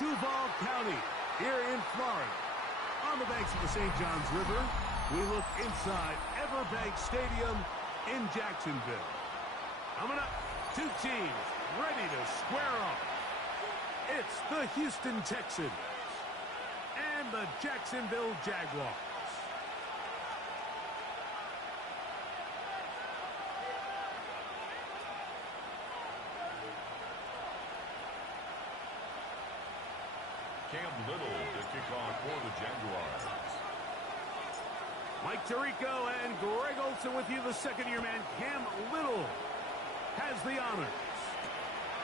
Duval County, here in Florida. On the banks of the St. Johns River, we look inside Everbank Stadium in Jacksonville. Coming up, two teams ready to square off. It's the Houston Texans and the Jacksonville Jaguars. Cam Little to kick off for the Jaguars. Mike Tirico and Greg Olsen with you. The second-year man, Cam Little, has the honors.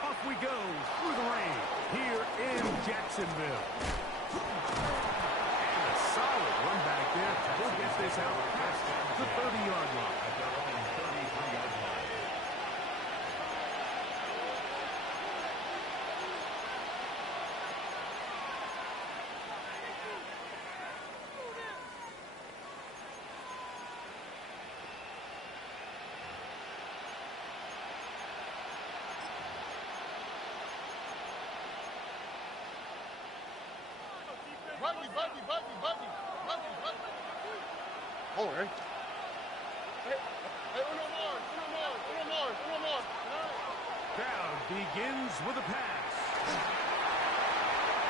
Off we go through the rain here in Jacksonville. And a solid run back there. We'll get this out past the 30-yard line. At their own 33-yard line. Hold on. Crowd begins with a pass.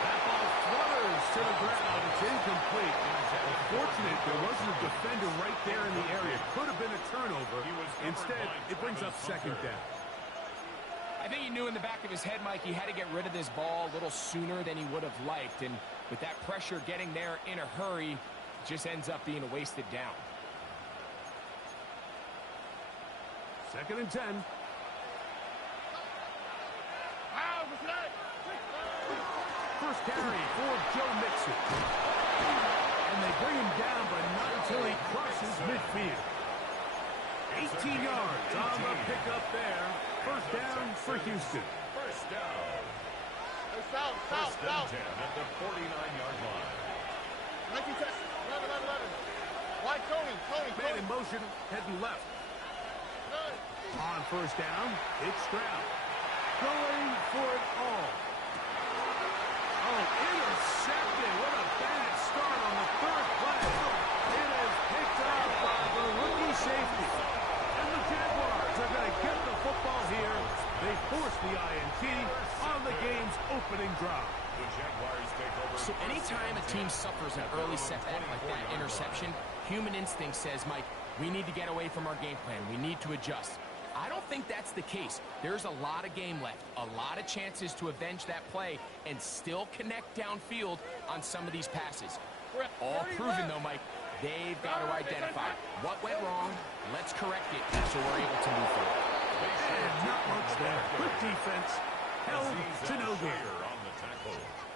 That ball flutters to the ground. It's incomplete. Fortunate there wasn't a defender right there in the area. Could have been a turnover. Instead, it brings up second down. I think he knew in the back of his head, Mike, he had to get rid of this ball a little sooner than he would have liked. And with that pressure getting there in a hurry, it just ends up being a wasted down. Second and 10. First carry for Joe Mixon. And they bring him down, but not until he crosses midfield. 18 yards on the pickup there. First down for Houston. First down. First and 10 at the 49-yard line. Why Tony? Man in motion, heading left. On first down, it's Stroud. Going for it all. Oh, intercepted. What a bad start on the third play. It is picked up by the rookie safety. And the Jaguars are going to get the football here. They force the INT on the game's opening drive. The Jaguars take over. So anytime a team suffers an early setback like that interception, human instinct says, Mike, we need to get away from our game plan. We need to adjust. I don't think that's the case. There's a lot of game left, a lot of chances to avenge that play and still connect downfield on some of these passes. All proven, though, Mike. They've got to identify what went wrong. Let's correct it so we're able to move forward. And not much there. Good defense. Held to no gain.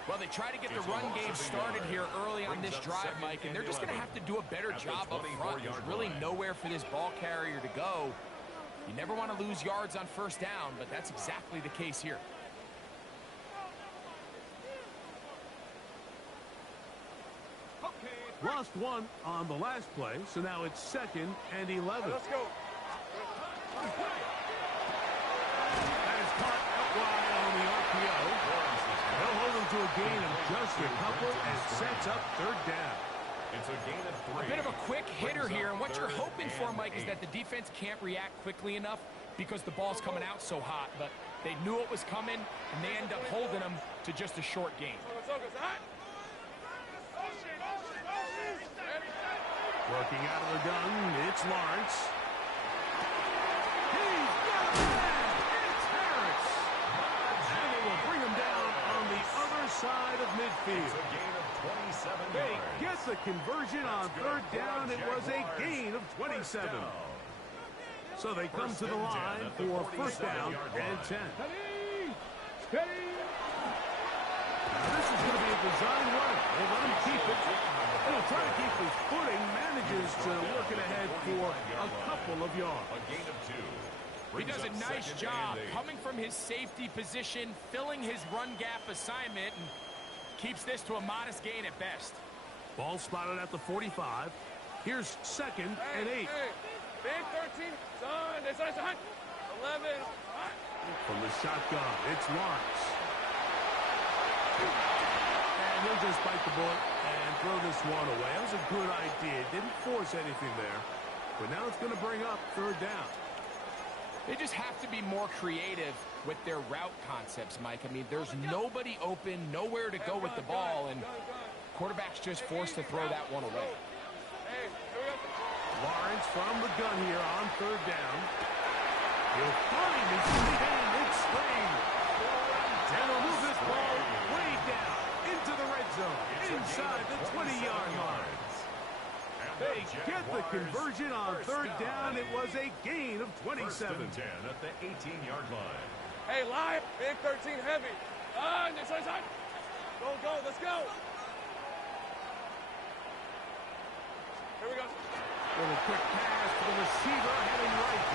Well, they try to get the run game started here early on this drive, Mike, and they're just going to have to do a better job up front. There's really nowhere for this ball carrier to go. You never want to lose yards on first down, but that's exactly the case here. Lost one on the last play, so now it's second and 11. Let's go. That is caught out wide on the RPO. They'll hold him to a gain of just a couple and sets up third down. It's a gain of 3. A bit of a quick hitter here, and what you're hoping for, Mike, is that the defense can't react quickly enough because the ball's coming out so hot. But they knew it was coming, and they end up holding them to just a short gain. Working out of the gun, it's Lawrence. He's got a man! It's Harris! And they will bring him down on the other side of midfield. It's a gain of 27 They yards. get the conversion on third down. It was a gain of 27. So they come to the line for first down and 10. Now this is going to be a design run. They let him keep it. He'll try to keep his footing. Manages to work it ahead for a couple of yards. A gain of 2. He does a nice job coming from his safety position, filling his run gap assignment, and keeps this to a modest gain at best. Ball spotted at the 45. Here's second and 8. Big 13. Son. 11. From the shotgun, it's Lawrence. And he'll just bite the bullet and throw this one away. That was a good idea. Didn't force anything there. But now it's going to bring up third down. They just have to be more creative with their route concepts, Mike. I mean, there's nobody open, nowhere to go with the ball, and quarterback's just forced to throw that one away. Lawrence from the gun here on third down. He'll find his intended screen. And he'll move this ball way down into the red zone, inside the 20-yard line. They get the conversion on third down. It was a gain of 27. First and 10 at the 18-yard line. Hey, live. Big 13 heavy. Side. Go. Let's go. Here we go. Little quick pass to the receiver heading right.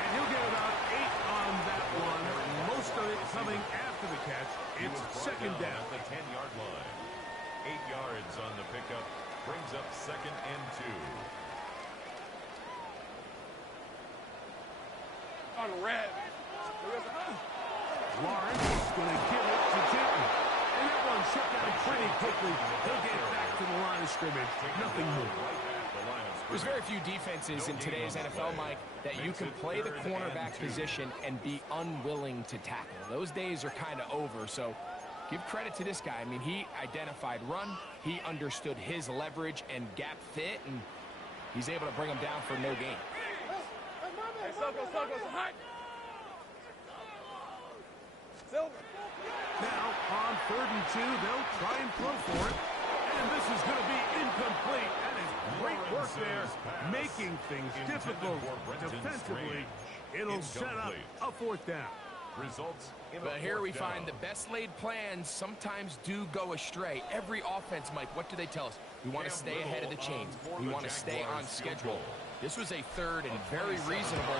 And he'll get about 8 on that one. Most of it coming after the catch. It's second down. At the 10-yard line. 8 yards on the pickup. Brings up second and 2. On red. Lawrence is going to give it to Jayton. And that one shut down pretty quickly. He'll get back to the line of scrimmage. Nothing more. There's very few defenses in today's NFL, Mike, that you can play the cornerback position and be unwilling to tackle. Those days are kind of over, so give credit to this guy. I mean, he identified run, he understood his leverage and gap fit, and he's able to bring him down for no gain. Hey, Silver. Now, on third and 2, they'll try and throw for it. And this is going to be incomplete. That is great work there, making things difficult defensively. It'll set up a fourth down. Results in But here we find the best laid plans sometimes do go astray. Every offense, Mike, what do they tell us? We want to stay ahead of the chains. We want to stay on schedule. This was a third and very reasonable.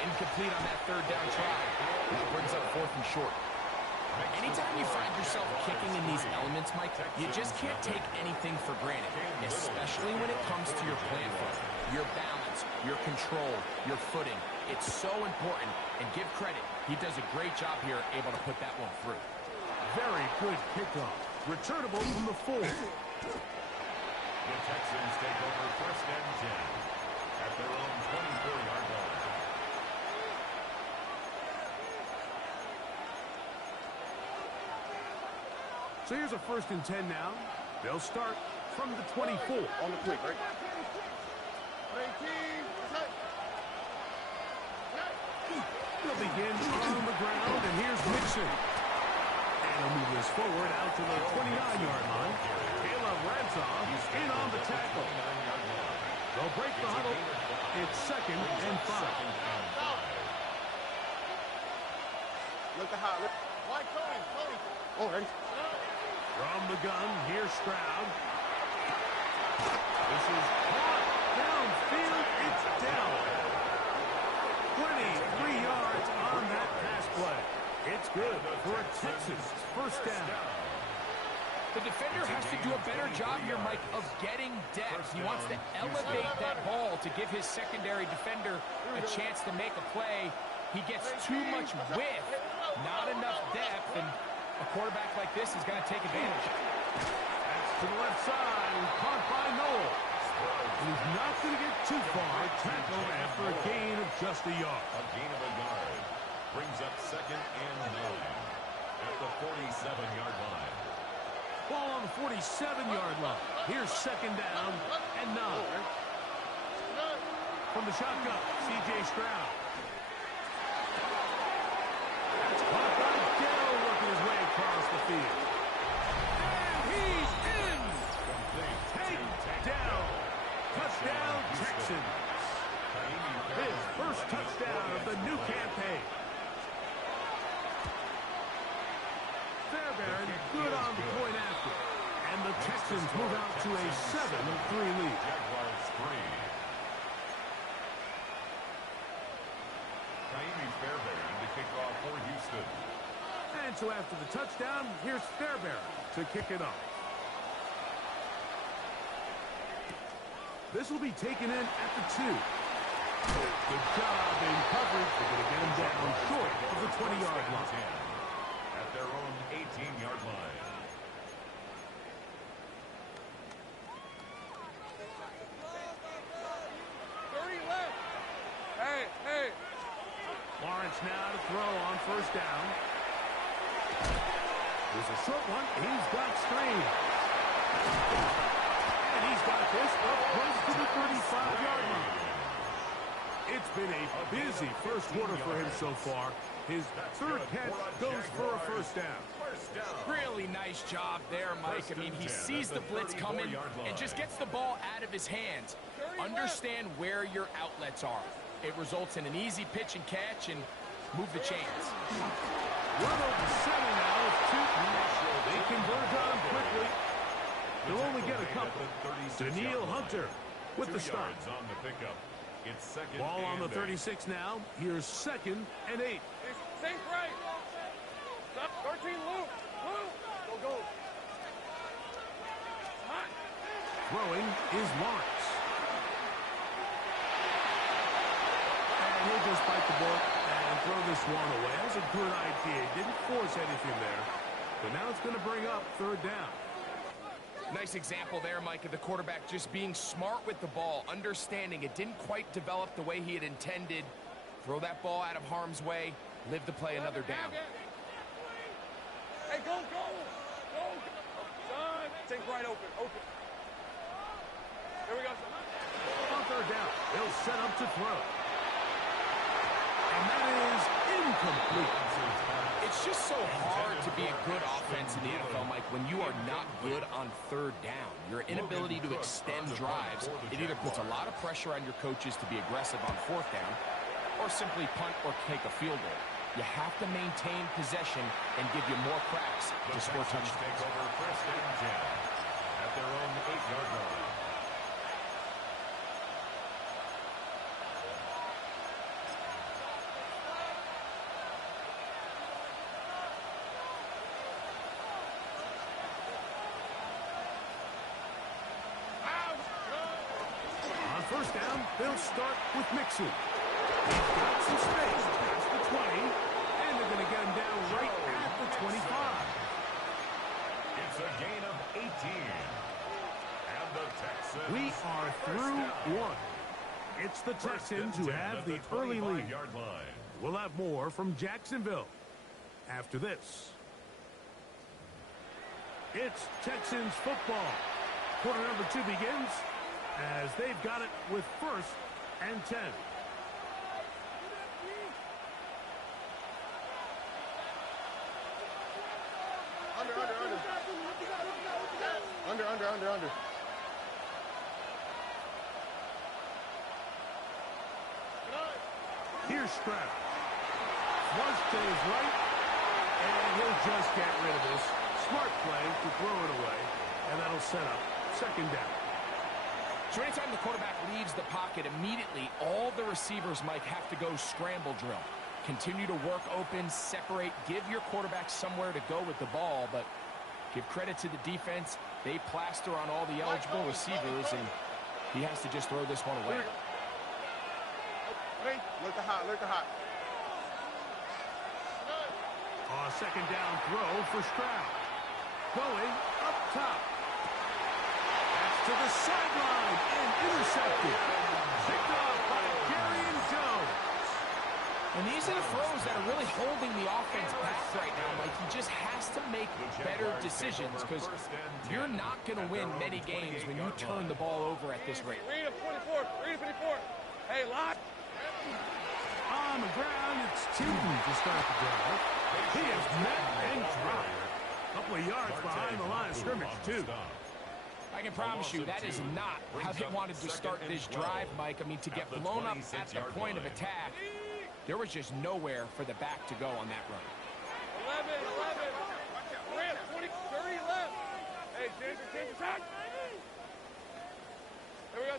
Incomplete on that third down try. That brings up fourth and short. Anytime you find yourself kicking in these elements, Mike, you just can't take anything for granted, especially when it comes to your plan flow, your balance, your control, your footing. It's so important, and give credit. He does a great job here, able to put that one through. Very good kickoff. Returnable from the 4. The Texans take over first and 10 at their own 24-yard line. So here's a first and 10 now. They'll start from the 24. On the quick, right? They'll begin on the ground, and here's Mixon. And he'll move this forward out to the 29-yard line. Caleb Ransom in on the tackle. They'll break the huddle. It's second and 5. Look at how. Why, Tony? Oh, ready? From the gun, here's Stroud. This is caught downfield. It's down. 23 yards on that pass play. It's good for a Texans first down. The defender has to do a better job here, Mike, of getting depth. He wants to elevate that ball to give his secondary defender a chance to make a play. He gets too much width, not enough depth, and a quarterback like this is going to take advantage. That's to the left side, caught by Noel. He's not going to get too far. Tackled after a gain of just a yard. A gain of a yard brings up second and 9 at the 47-yard line. Ball on the 47-yard line. Here's second down and 9. From the shotgun, C.J. Stroud. That's caught by Dell, working his way across the field. And he's in! Take down. Touchdown, Texans. His first touchdown of the new campaign. Fairbairn good on the point after. And the Texans move out to a 7-3 lead. Jaguars 3. Fairbairn to kick off for Houston. And so after the touchdown, here's Fairbairn to kick it off. This will be taken in at the 2. Good job in coverage. They're going to get him down short of the 20-yard line. At their own 18-yard line. Hey. Lawrence now to throw on first down. There's a short one. He's got Stream. And he's got this up close to the 35-yard line. It's been a busy first quarter for him so far. His third catch goes for a first down. Really nice job there, Mike. I mean, he sees the blitz coming and just gets the ball out of his hands. Understand where your outlets are. It results in an easy pitch and catch and move the chains. Run over 7 now. They convert on him quickly. They'll only get a couple. Daniil Hunter with the start. On the pickup. It's second Ball on the and 36 now. Here's 2nd and 8. Sink right. Stop. 13, Luke. Go. Hot. Throwing is Lawrence. And he'll just bite the bullet and throw this one away. That's a good idea. He didn't force anything there. But now it's going to bring up 3rd down. Nice example there, Mike, of the quarterback just being smart with the ball, understanding it didn't quite develop the way he had intended. Throw that ball out of harm's way, live to play another down. Hey, go. Son, sink right open. Here we go, son. On 3rd down, they'll set up to throw. And that is incomplete. It's just so hard to be a good offense in the NFL, Mike, when you are not good on 3rd down. Your inability to extend drives, it either puts a lot of pressure on your coaches to be aggressive on 4th down or simply punt or take a field goal. You have to maintain possession and give you more cracks to score touchdowns. Take over 1st and 10 at their own 8-yard line. First down, they'll start with Mixon. He's got some space past the 20, and they're going to get him down right at the 25. It's a gain of 18. And the Texans. We are through 1. It's the Texans who have the early lead. We'll have more from Jacksonville after this. It's Texans football. Quarter number 2 begins as they've got it with 1st and 10. Under. Here's Stroud. Flush to his right, and he'll just get rid of this. Smart play to throw it away, and that'll set up 2nd down. So anytime the quarterback leaves the pocket, immediately all the receivers, Mike, have to go scramble drill. Continue to work open, separate, give your quarterback somewhere to go with the ball, but give credit to the defense. They plaster on all the eligible receivers, and he has to just throw this one away. Look at hot. A 2nd down throw for Stroud. Going up top. To the sideline and intercepted. Picked off by Darian Jones. And these are the throws that are really holding the offense back right now, Mike. He just has to make better decisions because you're not going to win many games when you turn the ball over at this rate. Read a 24. Hey, lock. On the ground, it's Tootin to start the drive. He is met and dropped. A couple of yards behind the line of scrimmage, too. I can promise you that is not how they wanted to start this drive, Mike. I mean, to get blown up at the point of attack, there was just nowhere for the back to go on that run. 11. 20, 30 left. Hey, change attack. There we go.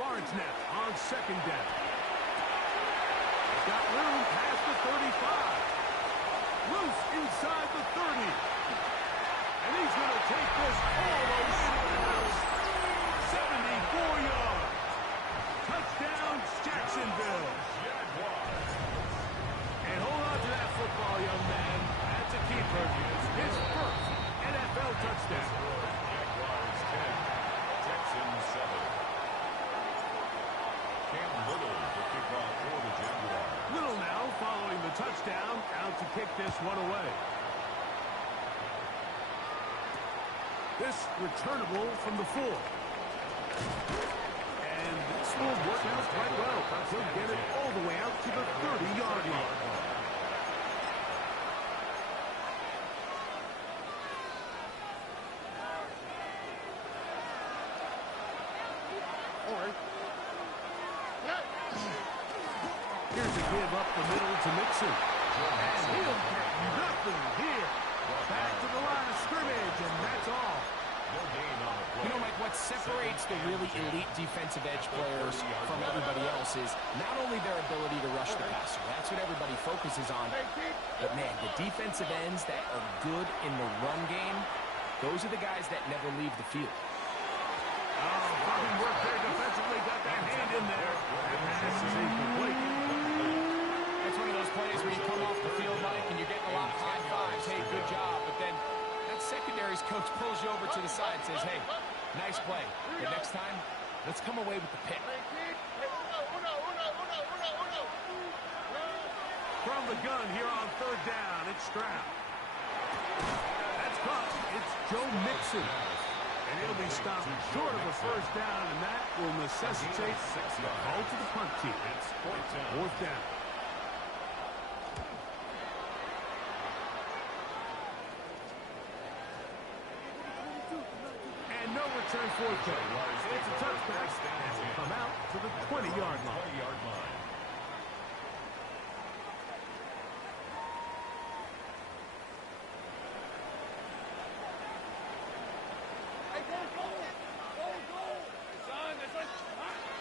Lawrence now on 2nd down. He's got room past the 35. Loose inside the 30. And he's going to take this all the way to the house. 74 yards. Touchdown, Jacksonville. And hold on to that football, young man. That's a keeper. His Little now following the touchdown, out to kick this one away. This returnable from the 4. And this will work out quite well. He'll get it all the way out to the 30-yard line. Here's a give up the middle to Mixon. And he'll get nothing here. Back to the line of scrimmage, and that's all. You know, Mike, what separates the really elite defensive edge players from everybody else is not only their ability to rush the passer. That's what everybody focuses on. But, man, the defensive ends that are good in the run game, those are the guys that never leave the field. Oh, fucking work there defensively. Got that hand in there. That pass is incomplete. It's one of those plays where you come off the field, Mike, and you're getting a lot of high fives. Hey, good job. But then that secondary's coach pulls you over to the side and says, hey, nice play. But next time, let's come away with the pick. From the gun here on 3rd down, it's Stroud. That's caught. It's Joe Mixon. And he'll be stopped short of a 1st down, and that will necessitate the call to the punt team. It's 4th down. And no return for it. It's a touchback, and will come out to the 20-yard line.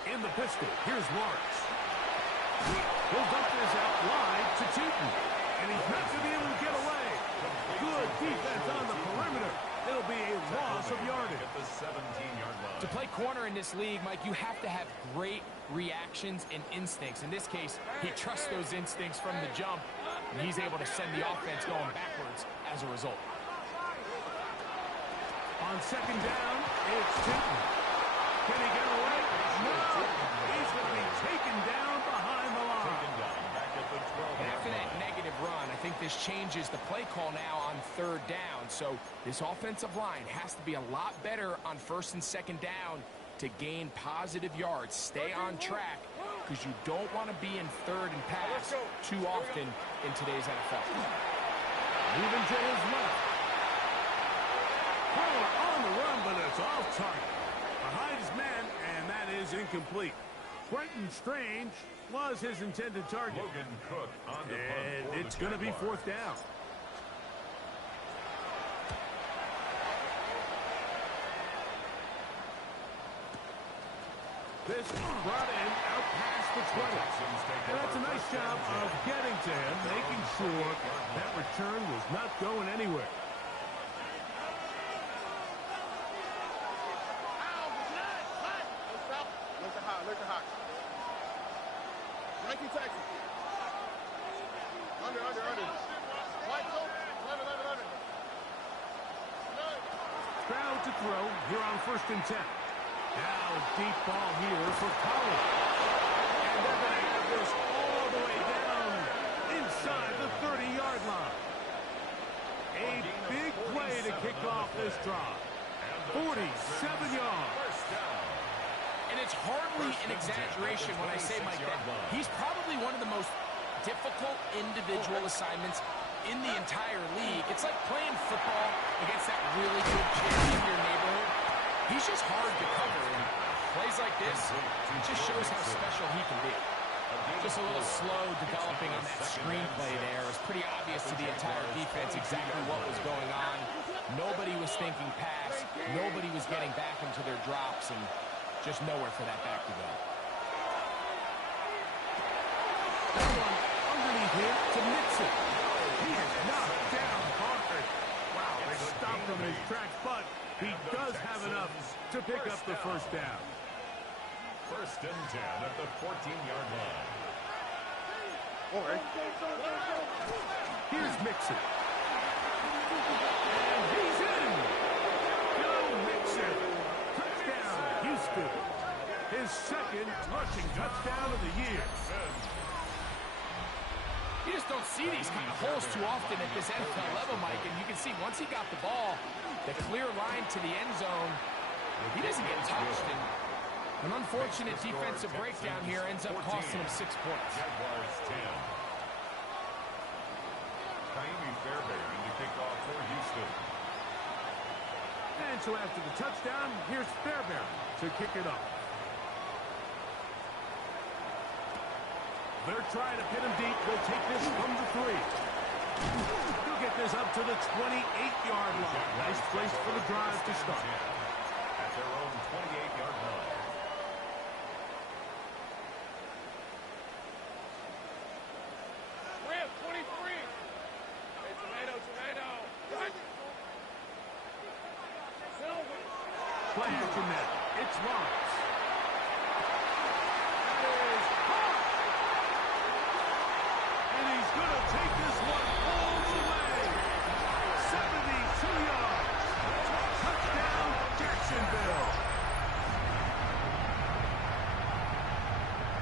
In the pistol, here's Lawrence. He'll dump this out wide to Tootin. And he's not going to be able to get away. Good defense on the perimeter. It'll be a loss of yardage. At the 17-yard line. To play corner in this league, Mike, you have to have great reactions and instincts. In this case, he trusts those instincts from the jump, and he's able to send the offense going backwards as a result. On 2nd down, it's Tootin. Can he get away? No! He's going to be taken down behind the line. And after that negative run, I think this changes the play call now on 3rd down. So this offensive line has to be a lot better on 1st and 2nd down to gain positive yards. Stay on track because you don't want to be in 3rd and pass too often in today's NFL. Moving to his left. Power on the run, but it's off target. Behind his man, and that is incomplete. Brenton Strange was his intended target. Logan Cook on the and punt it's going to be 4th down. This brought in out past the 20. And that's a nice job of getting to him, making sure that return was not going anywhere. Stroud to throw here on 1st and 10. Now deep ball here for Collins. And they're going to have this all the way down inside the 30-yard line. A big play to kick off this drive. 47 yards. And it's hardly an exaggeration when I say, Mike, that he's probably one of the most difficult individual assignments in the entire league. It's like playing football against that really good kid in your neighborhood. He's just hard to cover, and plays like this, it just shows how special he can be. Just a little slow developing on that screenplay there. It was pretty obvious to the entire defense exactly what was going on. Nobody was thinking pass. Nobody was getting back into their drops, and just nowhere for that back to go. Underneath here to Mixon. He is knocked down hard. Wow, they stopped him in his tracks, but he does have enough to pick up the 1st down. 1st and 10 at the 14-yard line. All right. Here's Mixon. And he's in. Joe Mixon. Touchdown, Houston. His his second rushing touchdown of the year. You just don't see these kind of holes too often at this NFL level, Mike. And you can see once he got the ball, the clear line to the end zone, he doesn't get touched. And an unfortunate defensive breakdown here ends up costing him 6 points. Jaguars 10. Kaimi Fairbairn to kick off for Houston. And so after the touchdown, here's Fairbairn to kick it off. They're trying to pin him deep. They'll take this from the 3. He'll get this up to the 28-yard line. Nice place for the drive to start. At their own 28-yard line. We have 23. Hey, tomato. Right. Silver. Play action now. It's Lawrence. Going to take this one all the way. 72 yards. Touchdown, Jacksonville.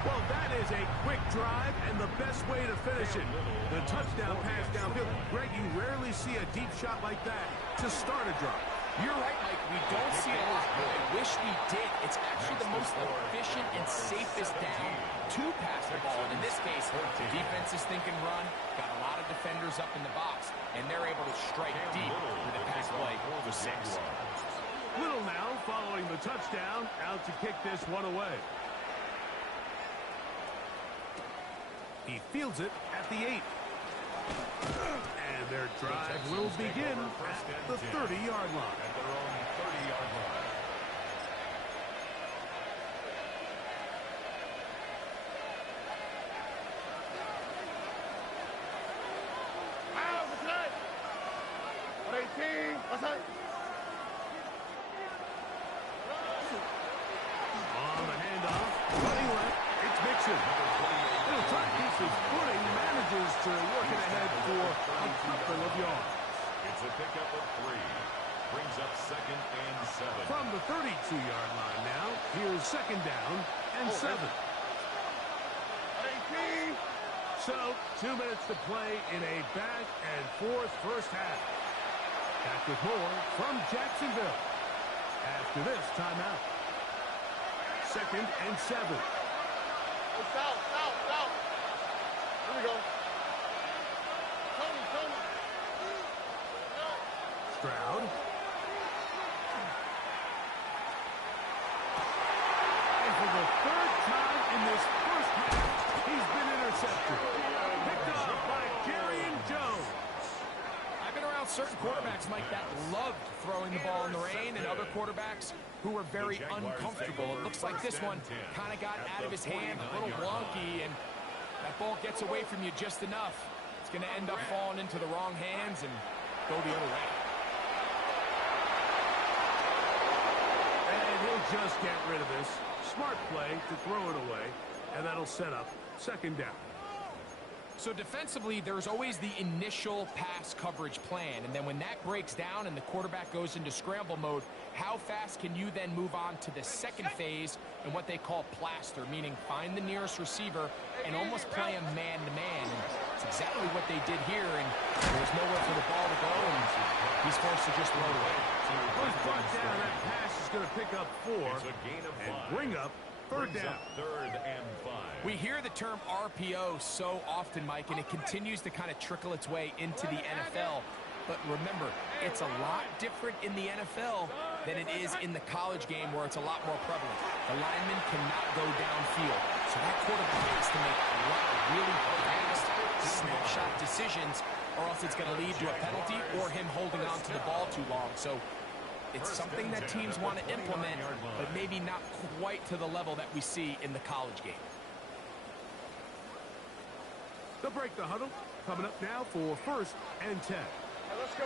Well, that is a quick drive and the best way to finish it. The touchdown pass downfield. Greg, you rarely see a deep shot like that to start a drive. You're right, Mike. We don't see it a lot, but I wish we did. It's actually the most efficient and safest down to pass the ball. And in this case, the defense is thinking run, got a lot of defenders up in the box, and they're able to strike deep with a pass play for 6. Little now following the touchdown, out to kick this one away. He fields it at the 8. And their drive will begin at the 30-yard line. At their own 30-yard line. Out of the play. 18. What's that? On the handoff, running left, it's Mixon. He'll try to keep his footing, manages to work it ahead for a couple of yards. It's a pickup of 3. Brings up 2nd and 7. From the 32-yard line now, here's 2nd down and 7. 18. So, 2 minutes to play in a back and forth first half. Back with more from Jacksonville. After this timeout. 2nd and 7. Hey, south. Here we go. Tony. Stroud. And for the 3rd time in this first half, he's been intercepted. Picked up by Jerry Jones. I've been around certain quarterbacks, Mike, that loved throwing the ball in the rain, and other quarterbacks who were very uncomfortable. It looks like this one kind of got out of his hand, a little wonky, and that ball gets away from you just enough. It's going to end up falling into the wrong hands and go the other way. And he'll just get rid of this. Smart play to throw it away, and that'll set up 2nd down. So defensively, there's always the initial pass coverage plan, and then when that breaks down and the quarterback goes into scramble mode, how fast can you then move on to the second phase and what they call plaster, meaning find the nearest receiver and almost play him man-to-man. And it's exactly what they did here, and there's nowhere for the ball to go, and he's forced to just throw it away. Once brought down, that pass is going to pick up 4 It's a gain of 5. and bring up 3rd down. 3rd and 5. We hear the term RPO so often, Mike, and it continues to kind of trickle its way into the NFL. But remember, it's a lot different in the NFL than it is in the college game where it's a lot more prevalent. The lineman cannot go downfield. So that quarterback has to make a lot of really fast snapshot decisions, or else it's going to lead to a penalty or him holding on to the ball too long. So it's something that teams want to implement, but maybe not quite to the level that we see in the college game. They'll break the huddle. Coming up now for 1st and 10. Hey, let's go.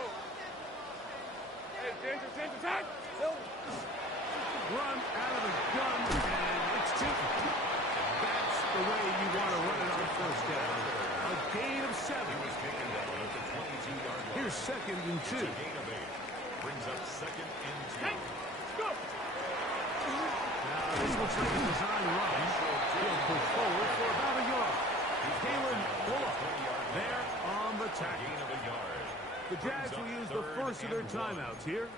Hey, danger, time. Run out of the gun, and it's Tiffin. That's the way you want to run it on 1st down. A gain of 7. Here's 2nd and 2. Gain of 8. Brings up 2nd and 2. Hey, go. Now, this looks like a design run. He'll push forward for about a yard. Kalen Bullock there on the tackle. The Jags will use the first of their timeouts here,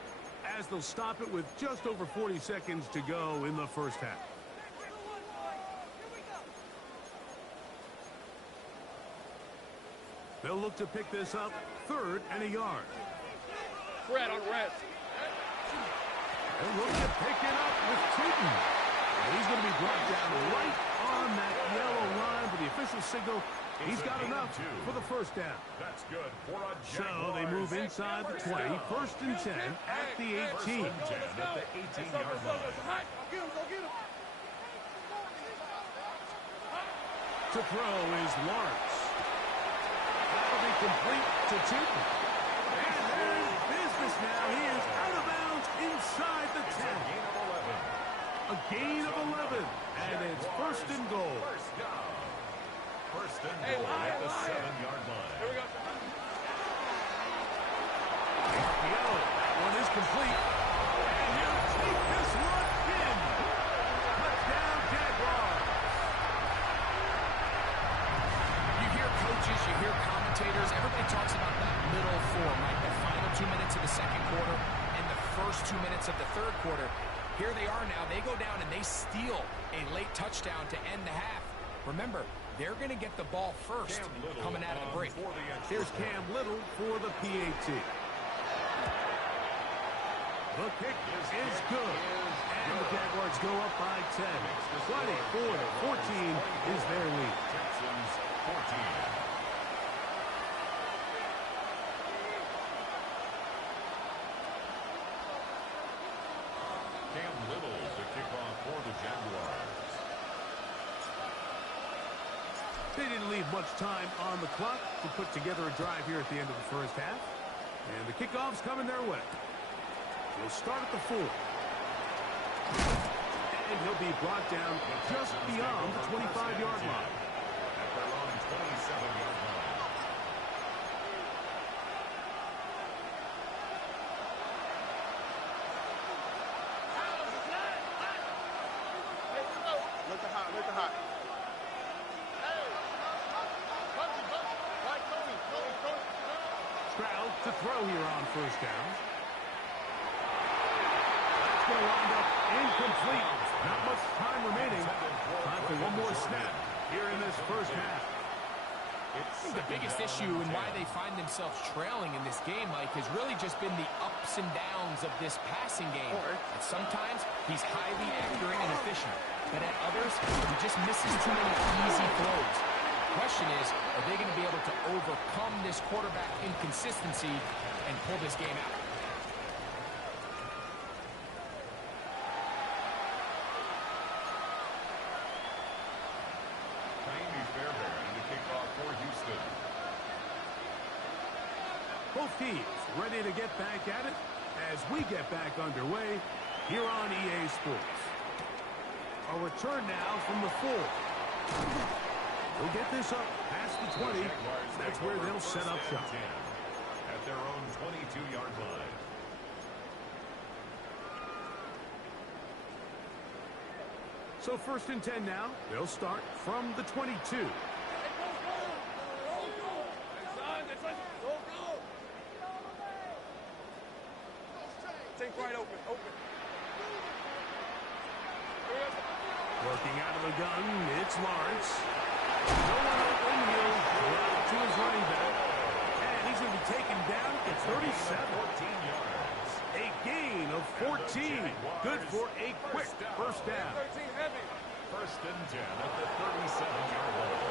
as they'll stop it with just over 40 seconds to go in the first half. They'll look to pick this up 3rd and a yard. Red on red. They'll look to pick it up with Tootin. And he's going to be brought down right on that yellow line for the official signal. He's got enough for the first down. That's good for a So they move inside the 20, 1st and 10 at the 18. At the 18-yard line. To throw is Lawrence. That'll be complete to Tootin. And there's business now. He is out of bounds inside the 10. A gain of 11. And it's 1st and goal. First down. 1st and goal at the 7-yard line. Here we go. That one is complete. And he'll take this one in. Touchdown, Jaguars. You hear coaches, you hear commentators, everybody talks about that middle four, right? The final 2 minutes of the second quarter and the first 2 minutes of the third quarter. Here they are now. They go down and they steal a late touchdown to end the half. Remember, they're going to get the ball first coming out of the break. Here's Cam Little for the PAT. The kick is good. And the Jaguars go up by 10. 24-14 is their lead. Texans 14. Cam Little to kick off for the Jaguars. They didn't leave much time on the clock to put together a drive here at the end of the first half. And the kickoff's coming their way. He'll start at the 4. And he'll be brought down just beyond the 25-yard line. At their own 27-yard line. Look at hot. Stroud to throw here on first down. That's going to wind up incomplete. Not much time remaining. Time for one more snap here in this first half. I think the biggest issue and why they find themselves trailing in this game, Mike, has really just been the ups and downs of this passing game. And sometimes he's highly accurate and efficient, but at others, he just misses too many easy throws. The question is, are they going to be able to overcome this quarterback inconsistency and pull this game out? Both teams ready to get back at it as we get back underway here on EA Sports. A return now from the 4. They'll get this up past the 20. That's where they'll set up shop. At their own 22-yard line. So 1st and 10 now. They'll start from the 22. Take right open. Working out of the gun, it's Lawrence. No one open, he'll throw it to his running back. And he's going to be taken down at 37. 14 yards. A gain of 14. Good for a quick first down. 13 heavy. 1st and 10 at the 37-yard line.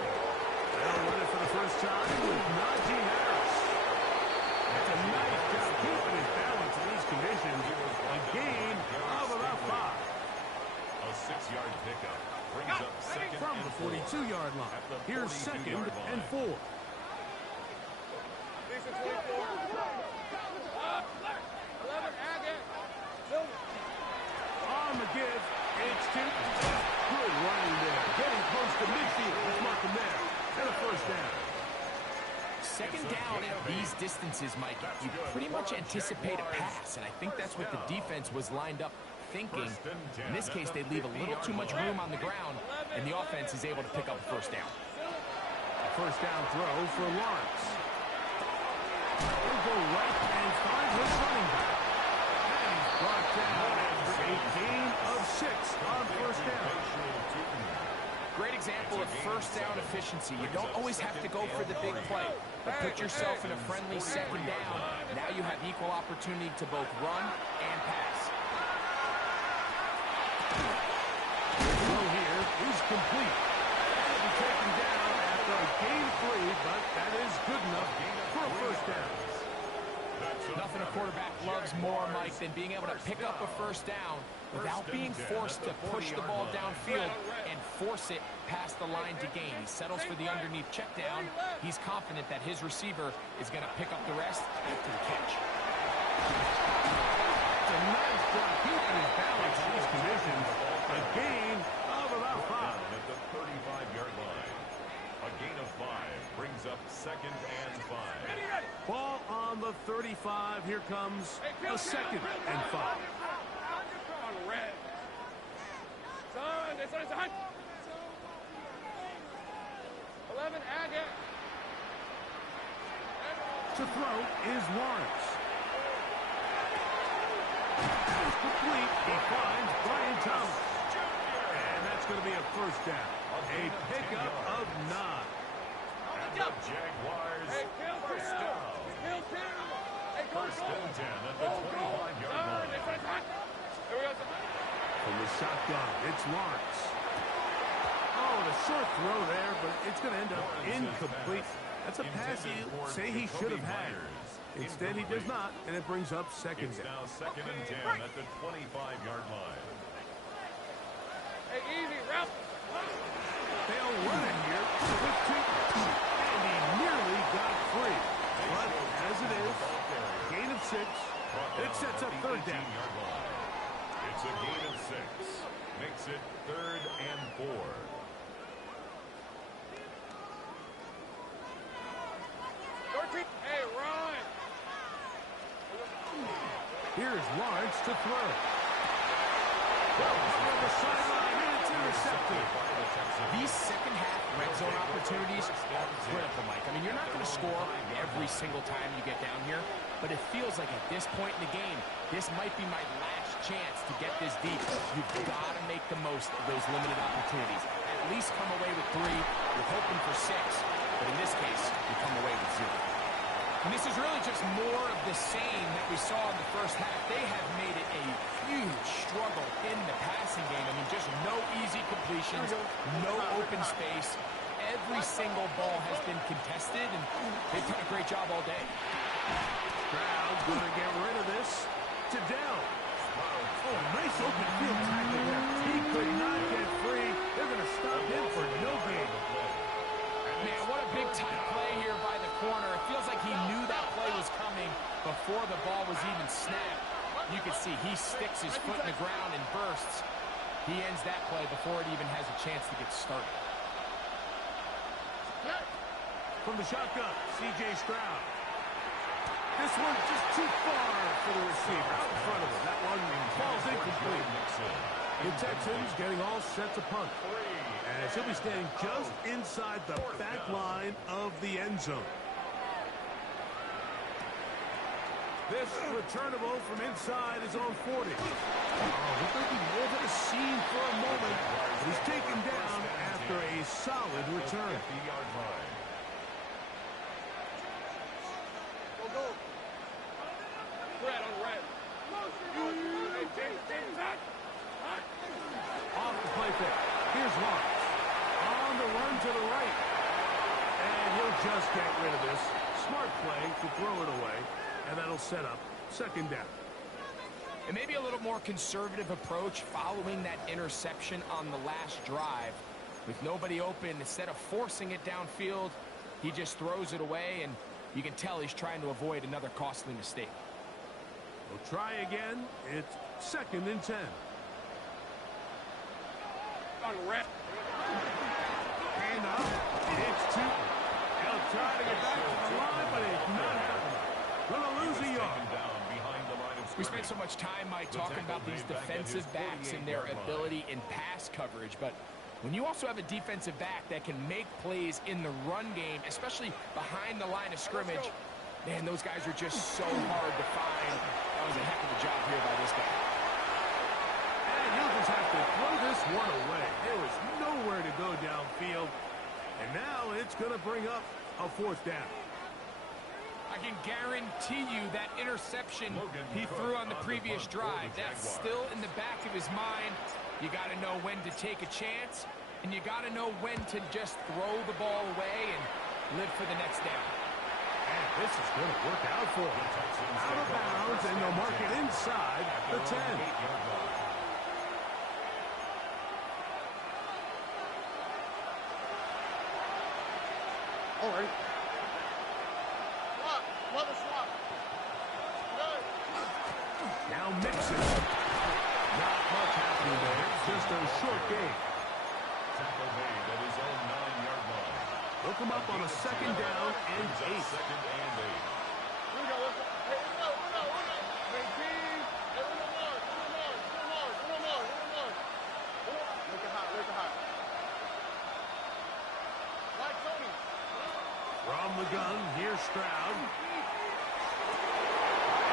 They'll run it for the first time with Najee Harris. That's a nice job keeping his balance in these conditions. A gain of about 5. A 6-yard pickup brings up second From the 42-yard line. Here's 2nd and 4. On the give, it's Tootin. Good running there. Getting close to midfield. Let's mark him there. And a first down. Second down at these distances, Mike, you pretty much anticipate a pass, and I think that's what the defense was lined up thinking. In this case, they leave a little too much room on the ground, and the offense is able to pick up a first down. A first down throw for Lawrence. He'll go right and find his running back. And he's brought down after a gain of 6 on first down. Great example of first down efficiency. You don't always have to go for the big play, but put yourself in a friendly second down. Now you have equal opportunity to both run and pass. The throw here is complete. He'll be taken down after a gain 3, but that is good enough for a first down. Nothing a quarterback loves more, Mike, than being able to pick up a first down without being forced to push the ball downfield and force it past the line to gain. He settles for the underneath check down. He's confident that his receiver is going to pick up the rest after the catch. That's a nice job keeping his balance in these conditions. A gain of about 5. At the 35-yard line. A gain of 5 brings up 2nd and 5. Ball on the 35. Here comes a 2nd and 5. On red. Son. 11, add it. To throw is Lawrence. It's complete. He finds Brian Thomas. And that's going to be a first down. A pickup of 9. And the Jaguars first down. First and 10 at the 25-yard line. Here we go. From the shotgun, it's Lawrence. Oh, the short throw there, but it's going to end up incomplete. That's a pass you say he should have had. Instead, he does not, and it brings up 2nd It's down. now 2nd and 10 at the 25-yard line. Hey, easy, Ralph. They'll run it here with Tinker. And he nearly got free. But as it is, gain of 6. It sets up 3rd down. It's a gain of 6. Makes it 3rd and 4. Hey, run. Here's Lawrence to throw. From the sideline, and it's intercepted. These second-half red zone opportunities are critical, Mike. I mean, you're not going to score every single time you get down here, but it feels like at this point in the game, this might be my last chance to get this deep. You've got to make the most of those limited opportunities. At least come away with 3. You're hoping for 6, but in this case, you come away with 0. And this is really just more of the same that we saw in the first half. They have made it a huge struggle in the passing game. I mean, just no easy completions, no open space. Every single ball has been contested, and they've done a great job all day. Stroud's going to get rid of this to Dell. Oh, nice open field tackle there. He could not get free. They're going to stop him for no gain. Man, what a big-time play here by the corner. It feels like he knew that play was coming before the ball was even snapped. You can see he sticks his foot in the ground and bursts. He ends that play before it even has a chance to get started. From the shotgun, C.J. Stroud. This one's just too far for the receiver. Out in front of him. That one falls incomplete. The Texans getting all set to punt. As he'll be standing just inside the back line of the end zone. This returnable from inside his own 40. Oh, looked like he more than a scene for a moment. But he's taken down after a solid return. Go. Red on red. Off the play fake. Here's Lawrence. On the run to the right. And he'll just get rid of this. Smart play to throw it away. And that'll set up 2nd down. And maybe a little more conservative approach following that interception on the last drive. With nobody open, instead of forcing it downfield, he just throws it away, and you can tell he's trying to avoid another costly mistake. We'll try again. It's 2nd and 10. On red. Hand off. It's Tootin. He'll try to get back to the line, but it's not happening. Gonna lose a yard. We spent so much time, Mike, talking about these defensive backs and their ability in pass coverage, but when you also have a defensive back that can make plays in the run game, especially behind the line of scrimmage, man, those guys are just so hard to find. That was a heck of a job here by this guy. And he'll just have to throw this one away. There was nowhere to go downfield. And now it's going to bring up a 4th down. I can guarantee you that interception he threw on the previous drive, that's still in the back of his mind. You got to know when to take a chance, and you got to know when to just throw the ball away and live for the next down. And this is going to work out for him. Out of bounds, and they'll mark it inside the 10. All right. Swap. Good. Now Mixon. Not much happening there. Just a short game. Tackle made at his own 9-yard line. They'll come up on a 2nd down and 8. 2nd and 8. Here we go. Hey, uno. Hey, team. Hey, uno more. Look it hot. Like Tony. From the gun, here's Stroud.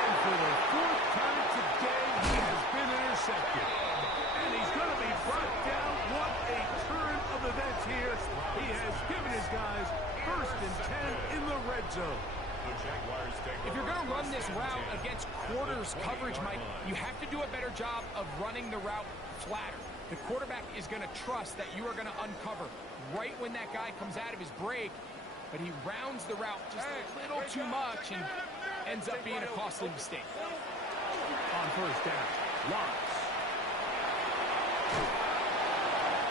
And for the 4th time today, he has been intercepted. And he's going to be brought down. What a turn of events here. He has given his guys 1st and 10 in the red zone. If you're going to run this route against quarters coverage, Mike, you have to do a better job of running the route flatter. The quarterback is going to trust that you are going to uncover right when that guy comes out of his break, but he rounds the route just a little too much and ends up being a costly mistake. On 1st down, Lawrence.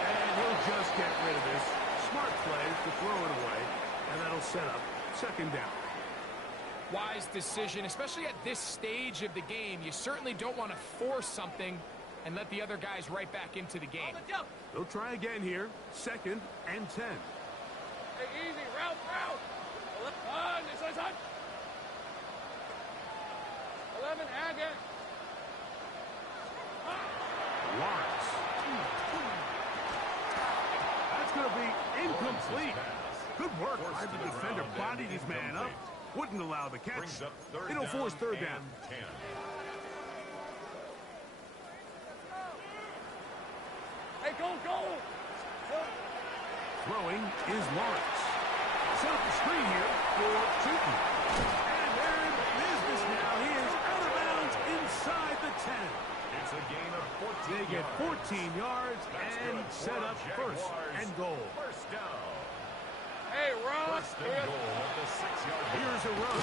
And he'll just get rid of this. Smart play to throw it away, and that'll set up 2nd down. Wise decision, especially at this stage of the game. You certainly don't want to force something and let the other guys right back into the game. They'll try again here. 2nd and 10. Hey, easy. Route. This is hot. 11, again. Lawrence. That's going to be incomplete. Good work by the defender. Bodied his man up. Wouldn't allow the catch. It'll force 3rd down. 10. Hey, go. Throwing is Lawrence. Set up the screen here for Keaton. And they're in business now. He is out of bounds inside the 10. It's a gain of 14 They get 14 yards and set up 1st and goal. 1st down. Hey, Ron. 1st and goal at the 6-yard line. Here's a run.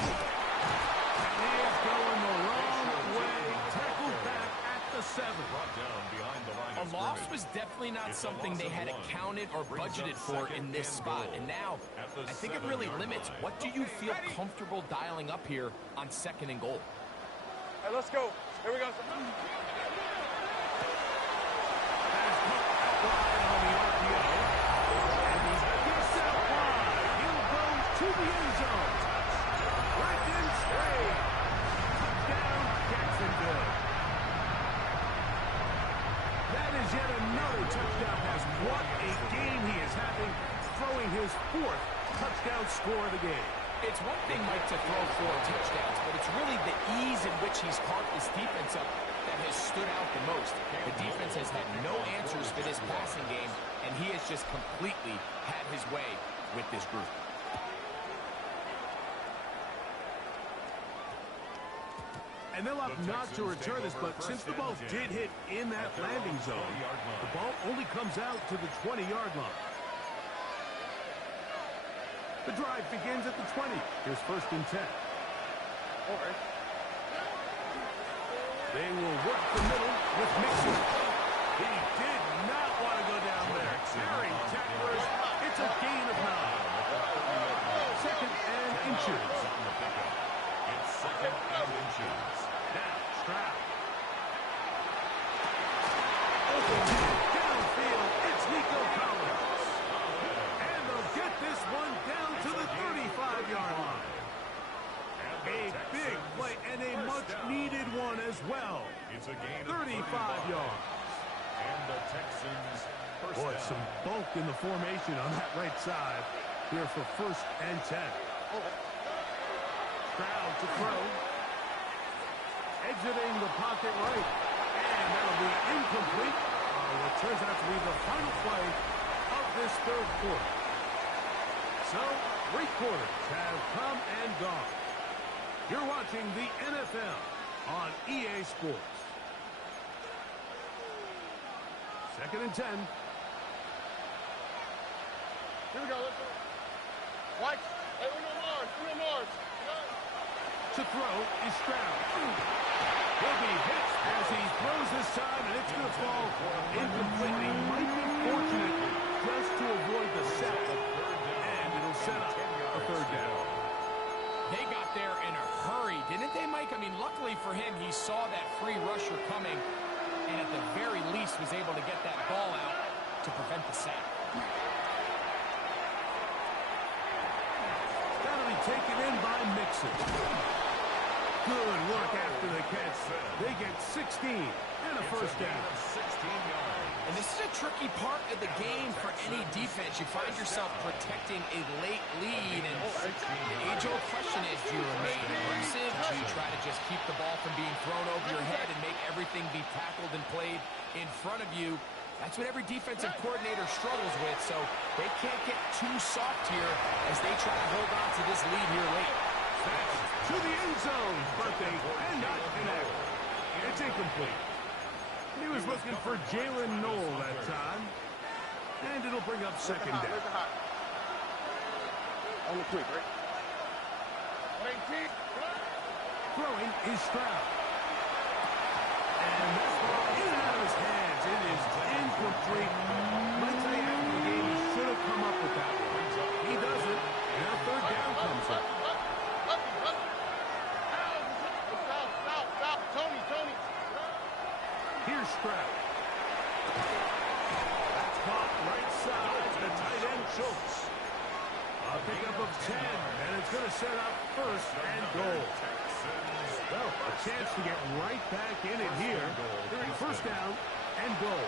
And he is going the wrong way. Tackled back at the 7. Brought down behind the line A of loss scrimmage. was definitely not something they had accounted or budgeted for in this spot. And now, I think it really limits. What do you feel comfortable dialing up here on 2nd and goal? Hey, let's go. Here we go. To the end zone. Right in straight. Touchdown, Jacksonville. That is yet another touchdown pass. What a game he is having, throwing his 4th touchdown score of the game. It's one thing, Mike, to throw 4 touchdowns, but it's really the ease in which he's caught this defense up that has stood out the most. The defense has had no answers for this passing game, and he has just completely had his way with this group. And they'll opt not to return this, but since the ball did hit in that landing zone, the ball only comes out to the 20-yard line. The drive begins at the 20. Here's 1st and 10. All right. They will work the middle with Mixon. He did not want to go down there. Carrying tacklers. It's a gain of 9. 2nd and inches. It's 2nd and inches. Now, Stroud. Open downfield. It's Nico Collins. And they'll get this one down to the 35-yard line. A big play and a much-needed one as well. It's a gain of 35 yards. And the Texans first Boy, down. some bulk in the formation on that right side here for 1st and 10. Stroud to throw. Exiting the pocket right. And that'll be incomplete. What turns out to be the final play of this 3rd quarter. So, 3 quarters have come and gone. You're watching the NFL on EA Sports. 2nd and 10. Here we go. Let's go. White. Hey, Uno Mars. To throw is Stroud. He'll be hit as he throws this time, and it's going to fall incompletely. Might be fortunate just to avoid the sack, and it'll set up a 3rd down. They got there in a hurry, didn't they, Mike? I mean, luckily for him, he saw that free rusher coming, and at the very least was able to get that ball out to prevent the sack. That'll be taken in by Mixon. Good work after the catch. They get 16 and a 1st down. 16 yards. And this is a tricky part of the game for any defense. You find yourself protecting a late lead, and the age-old question is, do you remain aggressive? Do you try to just keep the ball from being thrown over your head and make everything be tackled and played in front of you? That's what every defensive coordinator struggles with, so they can't get too soft here as they try to hold on to this lead here late. To the end zone, but they cannot connect. It's incomplete. He was looking for Jalen Noel that time. And it'll bring up 2nd down. On the quick, right? Throwing is Stroud. And that's ball in and out of his hands. It is incomplete. Might say after the game he should have come up with that one. He doesn't. And now 3rd down comes up. Tony. Here's Stroud. That's caught right side. The tight end Schultz. A pickup of 10, and it's going to set up 1st and goal. Well, a chance to get right back in it here. 1st down and goal.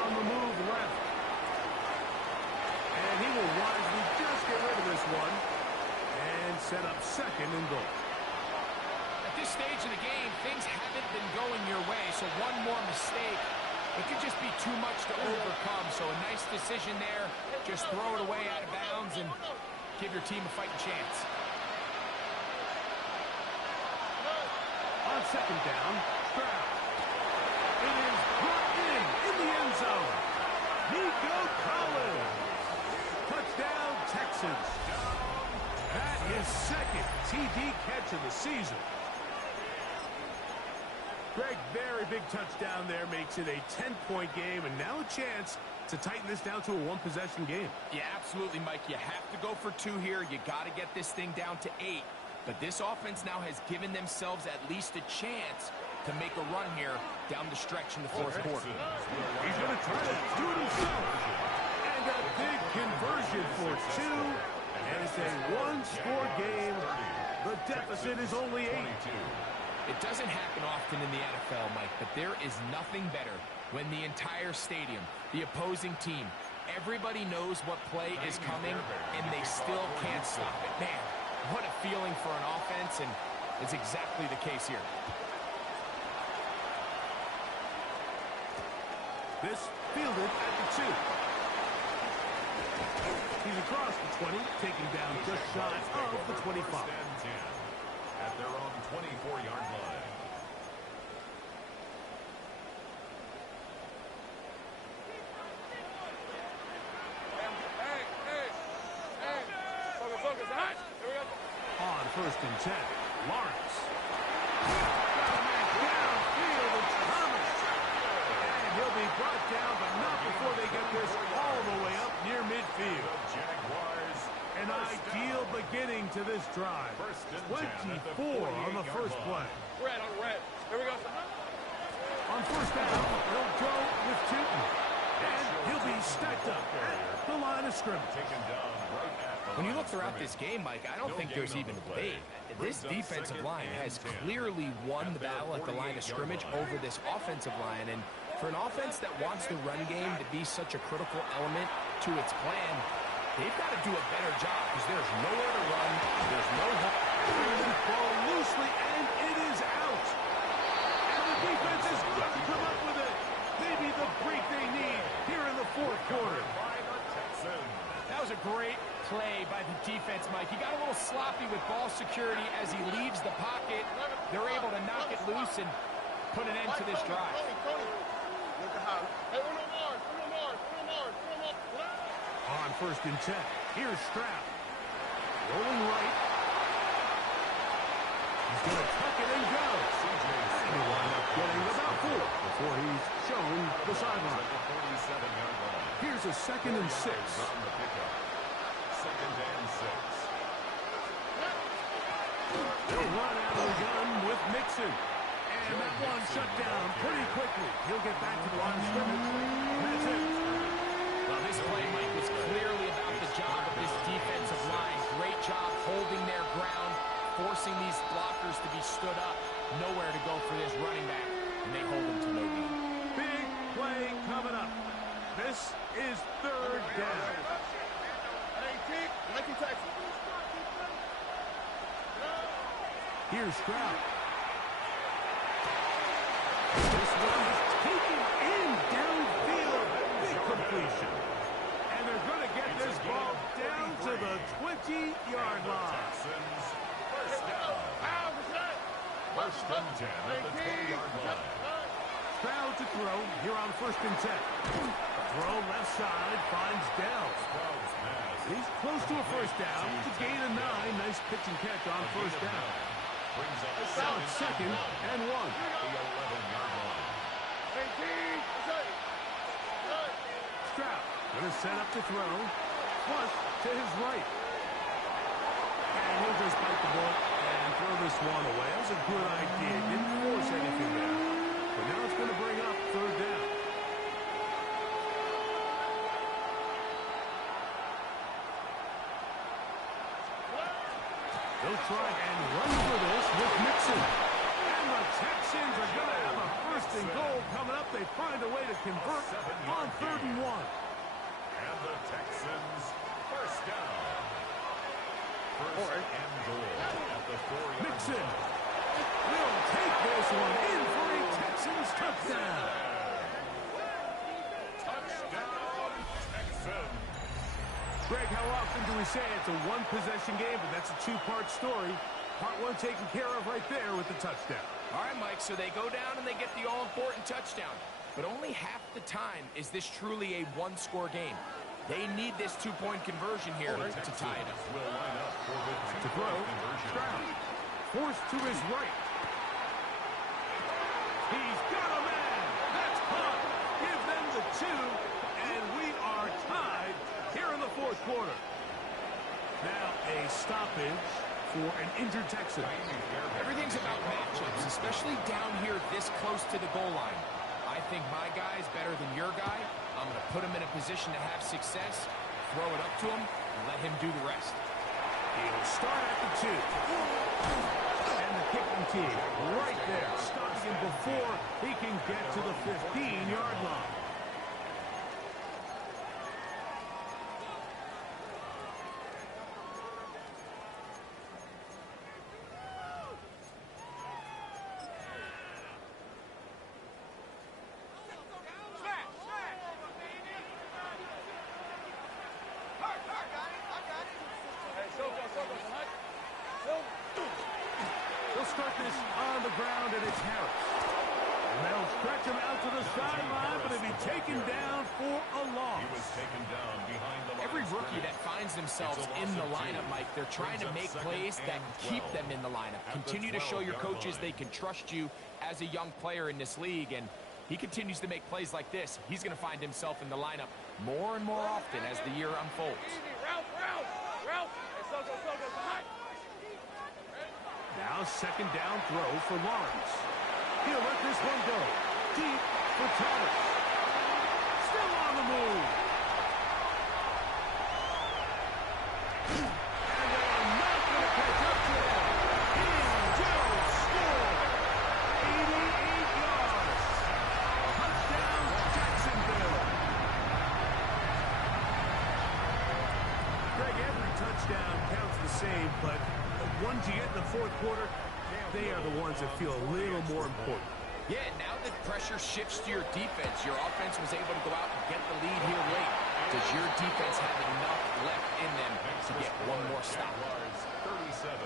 On the move left. And he will wisely just get rid of this one and set up 2nd and goal. At this stage of the game, things haven't been going your way, so one more mistake, it could just be too much to overcome. So a nice decision there. Just throw it away out of bounds and give your team a fighting chance. On 2nd down, Stroud. It is brought in the end zone. Nico Collins. Touchdown, Texans. That is 2nd TD catch of the season. Greg, very big touchdown there, makes it a 10-point game, and now a chance to tighten this down to a 1-possession game. Yeah, absolutely, Mike. You have to go for 2 here. You got to get this thing down to 8. But this offense now has given themselves at least a chance to make a run here down the stretch in the 4th quarter. He's going to try to do it himself. And a big conversion for 2. And it's a 1-score game. The deficit is only 8. It doesn't happen often in the NFL, Mike, but there is nothing better when the entire stadium, the opposing team, everybody knows what play is coming, and they still can't stop it. Man, what a feeling for an offense, and it's exactly the case here. This fielded at the 2. He's across the 20, taking down just shy of the 25. At their own 24-yard line. Hey. Focus. Here we go. On 1st and 10, Lawrence. Got a man downfield, it's Thomas. And he'll be brought down, but not before they get this all the way up near midfield. Jaguars. An ideal beginning to this drive. 24 on the first play. Red on red. Here we go. On 1st down, he'll go with Tootin. And he'll be stacked up at the line of scrimmage. Taken down right at When you look throughout this game, Mike, I don't think there's even a debate. This defensive line has clearly won the battle at the line of scrimmage over this offensive line. And for an offense that wants the run game to be such a critical element to its plan, they've got to do a better job because there's nowhere to run. There's no help. Ball loosely, and it is out. And the defense is going to come up with it. Maybe the break they need here in the fourth quarter. That was a great play by the defense, Mike. He got a little sloppy with ball security as he leaves the pocket. They're able to knock it loose and put an end to this drive. On first and 10, here's Stroud. Rolling right. He's going to tuck it and go. And he'll wind up getting about 4 before he's shown the sideline. Here's a 2nd and 6. They'll run out of the gun with Mixon. And that one shut down pretty quickly. He'll get back to the line of scrimmage. That's it. Well, this play, Mike, was clearly about the job of this defensive line. Great job holding their ground, forcing these blockers to be stood up. Nowhere to go for this running back, and they hold him to no gain. Big play coming up. This is 3rd down. Here's Stroud. This one is taken in downfield. Big completion. And they're going to get this ball down to the 20-yard line. First and 10 at the 20-yard line. Stroud to throw here on 1st and 10. Throw left side, finds Dell. He's close to a first down. To gain a 9. Nice pitch and catch on 1st down. Now it's 2nd and 1. The 11-yard line. Stroud going to set up to throw. Flush to his right. And he'll just bite the ball and throw this one away. That was a good idea. Didn't force anything there. But now it's going to bring up 3rd down. They'll try and run for this with Mixon. And the Texans are going to have a 1st and goal coming up. They find a way to convert on 3rd and 1. And the Texans first down. First and goal at the 4-yard line. Mixon will take this one in for a Texans touchdown. Touchdown, Texans. Greg, how often do we say it's a one-possession game, but that's a 2-part story? Part 1 taken care of right there with the touchdown. All right, Mike, so they go down and they get the all-important touchdown. But only half the time is this truly a one-score game. They need this 2-point conversion here to tie it up. Will line up for the To throw, Stroud. Forced to his right. He's got a man. That's caught. Give them the 2, and we are tied here in the 4th quarter. Now a stoppage for an injured Texan. Everything's about matchups, especially down here this close to the goal line. I think my guy is better than your guy. I'm going to put him in a position to have success, throw it up to him, and let him do the rest. He'll start at the 2. And the kicking team right there, stopping him before he can get to the 15-yard line. They'll start this on the ground, and it's Harris. And they'll stretch him out to the sideline, but he'll be taken down for a loss. He was taken down behind the line. Every rookie that finds themselves in the lineup, Mike, they're trying to make plays that keep them in the lineup. Continue to show your coaches they can trust you as a young player in this league, and he continues to make plays like this. He's going to find himself in the lineup more and more often as the year unfolds. Now 2nd down throw for Lawrence. He'll let this one go. Deep for Thomas. Still on the move. And they're not going to catch up to him. He just scored. 88 yards. Touchdown, Jacksonville. Greg, every touchdown counts the same, but the ones you get in the fourth quarter, they are the ones that feel a little more important. Yeah, now that pressure shifts to your defense, your offense was able to go out and get the lead here late. Does your defense have enough left in them to get one more stop? Jaguars 37,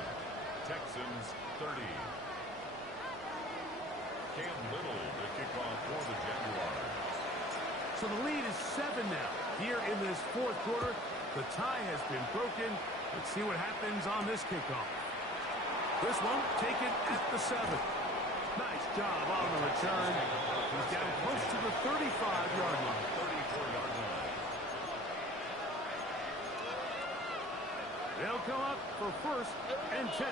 Texans 30. Cam Little to kick off for the Jaguars. So the lead is 7 now. Here in this fourth quarter, the tie has been broken. Let's see what happens on this kickoff. This one taken at the 7. Nice job on the return. He's down close to the 35-yard line. 34-yard line. They'll come up for first and 10.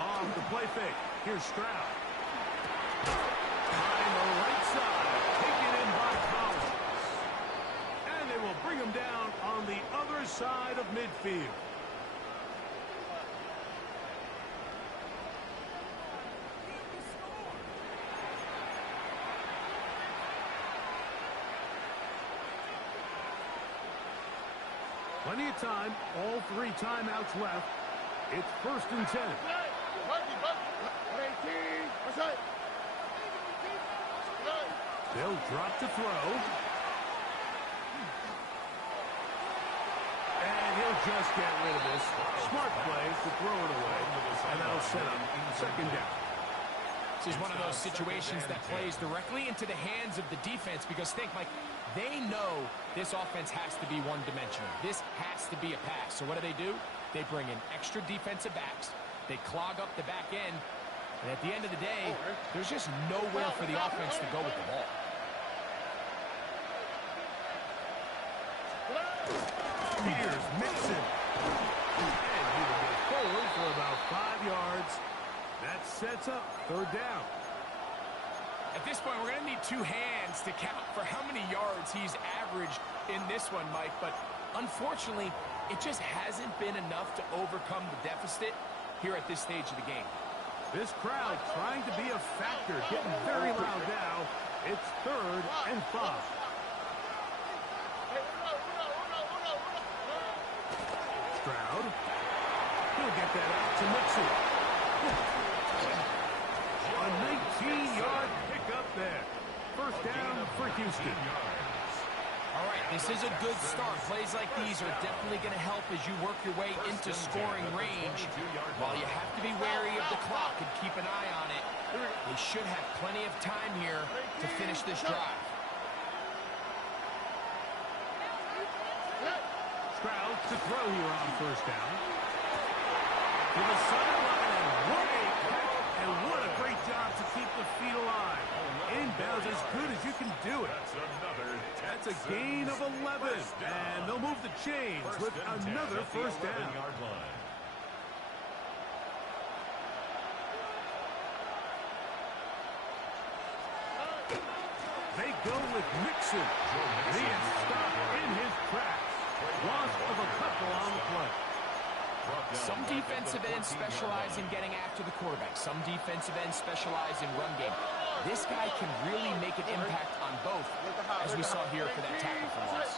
Off the play fake. Here's Stroud. Behind the right side. Taken in by Collins. And they will bring him down on the other side of midfield. Plenty of time. All 3 timeouts left. It's first and 10. They'll drop to throw. And he'll just get rid of this. Smart play to throw it away. And that'll set up second down. This is one of those situations that plays directly into the hands of the defense because think, Mike, they know this offense has to be one-dimensional. This has to be a pass. So what do? They bring in extra defensive backs. They clog up the back end. And at the end of the day, there's just nowhere for the offense to go with the ball. Here's Mixon. And he will go forward for about 5 yards. That sets up third down. At this point, we're going to need 2 hands to count for how many yards he's averaged in this one, Mike. But unfortunately, it just hasn't been enough to overcome the deficit here at this stage of the game. This crowd trying to be a factor, getting very loud now. It's third and 5. Stroud. He'll get that out to Mixon. A 19-yard pickup there. First down for Houston. All right, this is a good start. Plays like these are definitely going to help as you work your way into scoring range. While you have to be wary of the clock and keep an eye on it, they should have plenty of time here to finish this drive. Stroud to throw here on first down. To the sideline, and what a catch, and what a great job to keep the feet alive. Inbounds as good as you can do it. That's a gain of 11, and they'll move the chains with another first down. They go with Mixon. He is stopped in his tracks. Loss of a couple on the play. Some defensive ends specialize in getting after the quarterback. Some defensive ends specialize in run game. This guy can really make an impact on both, as we saw here for that tackle for loss.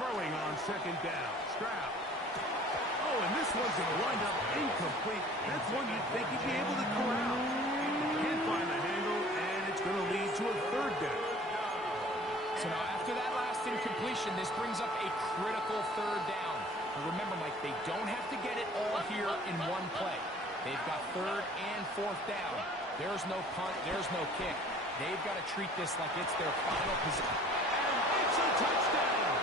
Throwing on second down. Stroud. Oh, and this one's going to wind up incomplete. That's one you'd think he'd be able to corral. Can't find the handle, and it's going to lead to a third down. So now after that last incompletion, this brings up a critical third down. But remember, Mike, they don't have to get it all here in one play. They've got third and fourth down. There's no punt. There's no kick. They've got to treat this like it's their final position. And it's a touchdown.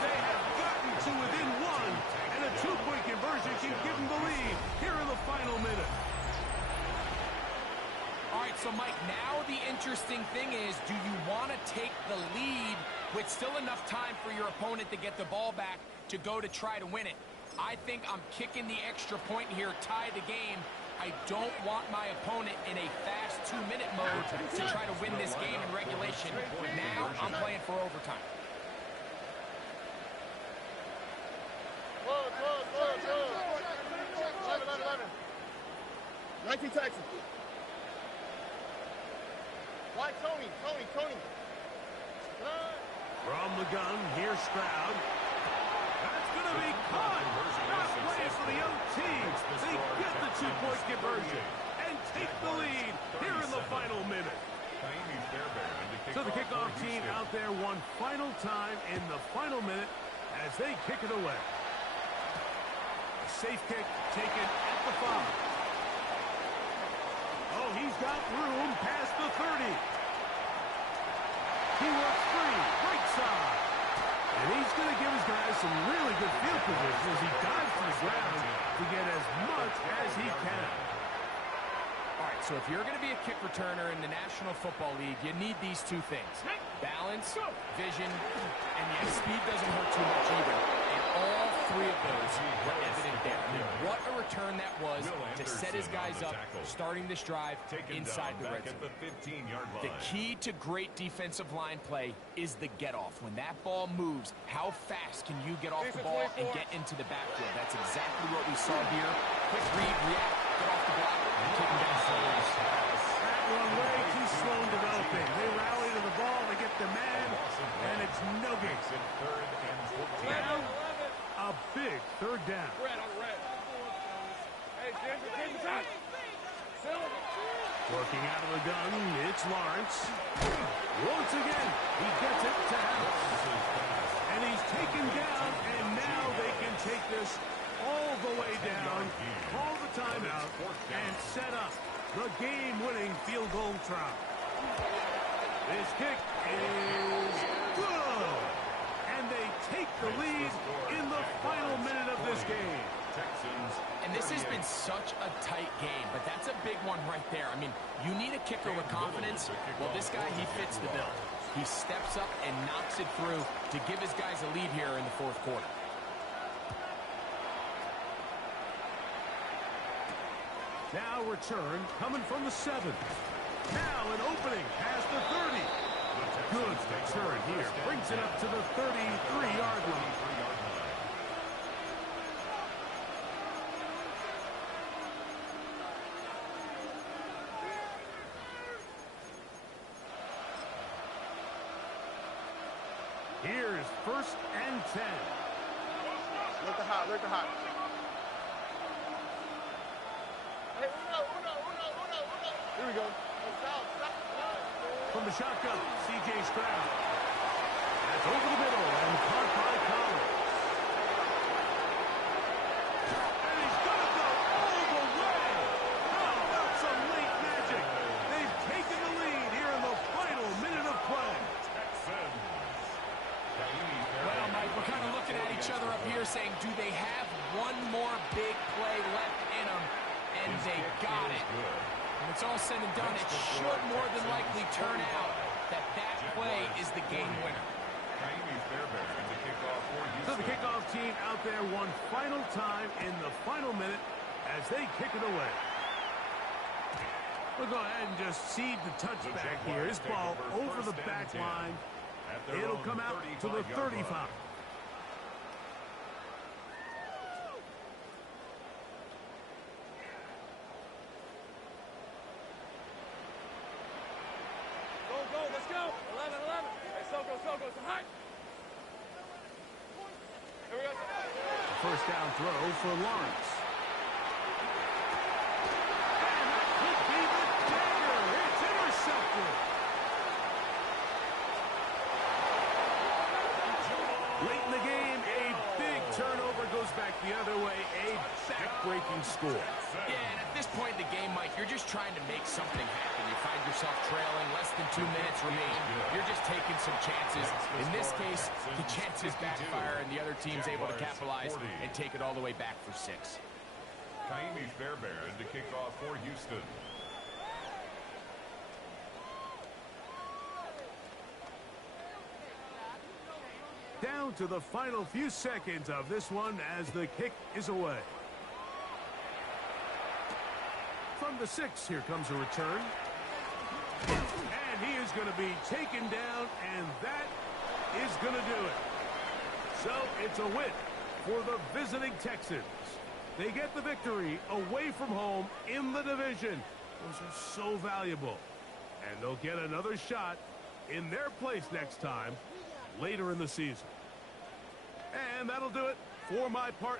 They have gotten to within one, and a two-point conversion can give them the lead here in the final minute. All right, so, Mike, now the interesting thing is, do you want to take the lead with still enough time for your opponent to get the ball back to go to try to win it? I think I'm kicking the extra point here, tie the game. I don't want my opponent in a fast 2-minute mode to try to win this game in regulation. Now I'm playing for overtime. Close. 11. 19 Texas. Why Tony? From the gun, here's Stroud. That's going to be caught. Not playing for the OT. They get the 2-point conversion and take the lead here in the final minute. So the kickoff team out there one final time in the final minute as they kick it away. A safe kick taken at the 5. Oh, he's got room past the 30. He works free, right side. And he's going to give his guys some really good field position as he dives to the ground to get as much as he can. All right, so if you're going to be a kick returner in the National Football League, you need these two things. Balance, vision, and yet speed doesn't hurt too much either. And all three of those were evident there. I mean, what a return that was to set his guys up, starting this drive inside the red zone. The key to great defensive line play is the get-off. When that ball moves, how fast can you get off the ball and get into the backfield? That's exactly what we saw here. Quick read, react, get off the block, and kick him down forward. That one way too slow in developing. They rally to the ball, they get the man, and it's no gain. Now, a big third down. Red on red. Hey, Jim, time. Working out of the gun, it's Lawrence. Once again, he gets it to House. And he's taken down, and now they can take this all the way down, call the timeout, and set up the game-winning field goal try. This kick is good. And they take the lead in the final minute of this game. And this has been such a tight game, but that's a big one right there. I mean, you need a kicker with confidence. Well, this guy, he fits the bill. He steps up and knocks it through to give his guys a lead here in the fourth quarter. Now return coming from the 7. Now an opening past the 30. Good return here. Brings it up to the 33-yard line. Here's 1st and 10. Look the hot. Hey, Uno. Here we go. Stop. From the shotgun, C.J. Stroud. That's over the middle and caught by Collins. And he's going to go all the way. How about some late magic? They've taken the lead here in the final minute of play. Well, Mike, we're kind of looking at each other up here saying, do they have one more big play left in them? And they got it. When it's all said and done, it should more than likely turn out that play is the game winner. So the kickoff team out there one final time in the final minute as they kick it away. We'll go ahead and just cede the touchback here. This ball over the back line. It'll come out to the 35. Go, let's go. 11. Hey, Soko, it's hot. Here we go. First down throw for Lawrence. And that could be the dagger. It's intercepted. Late in the game, a big turnover goes back the other way. A back-breaking score. Yeah, and at this point in the game, Mike, you're just trying to make something happen. You find yourself trailing, less than 2 minutes remain. You're just taking some chances. In this case, the chances backfire, and the other team's able to capitalize and take it all the way back for 6. Kaimi Fairbairn to kick off for Houston. Down down to the final few seconds of this one as the kick is away. From the 6, here comes a return. And he is going to be taken down, and that is going to do it. So it's a win for the visiting Texans. They get the victory away from home in the division. Those are so valuable. And they'll get another shot in their place next time later in the season. And that'll do it for my partner.